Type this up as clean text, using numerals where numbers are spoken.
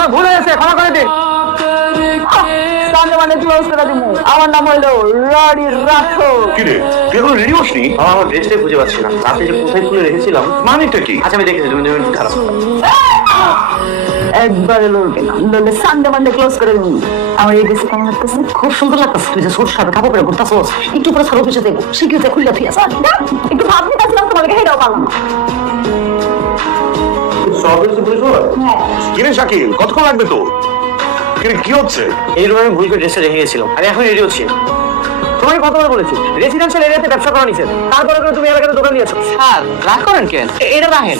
আমার ভুল হয়েছে, ক্ষমা করে দিন। মানে ক্লোজ করে দিব। আমার নাম হলো রডি রাঠোর। কি রে, তুই এখন রেডি হসনি? আমার ড্রেসটাই খুঁজে পাচ্ছি না, রাতে যে কোথায় খুলে রেখেছিলাম। মানেটা কি? আচ্ছা আমি দেখেছি, তুমি একটু খারাপ। একবারে লড়বে না, লড়লে সানডে মানডে ক্লোজ করে দিব। আমার এই ড্রেসে কেমন লাগতেছে? খুব সুন্দর লাগতেছে। তুই যে ছোট সাথে কাপড় পরে ঘুরতেছস, একটু পরে সারা অফিসে দেখবো শিখিয়ে খুললে তুই আসা। একটু ভাব নিতেছিলাম, তোমাকে হেঁটেও পারলাম না। সব কিছু বুঝবো। হ্যাঁ, কি রে শাকিল, কতক্ষণ লাগবে তো? কি হচ্ছে? এই রুমে আমি ভুল করে ড্রেসটা রেখে গেছিলাম, আমি এখন রেডি হচ্ছি। তোমাকে কতবার বলেছি রেসিডেন্সিয়াল এরিয়াতে ব্যবসা করা নিষেধ, তারপরে তুমি এলাকাতে দোকান দিয়েছো। স্যার রাগ করেন কেন? এটা রাখেন।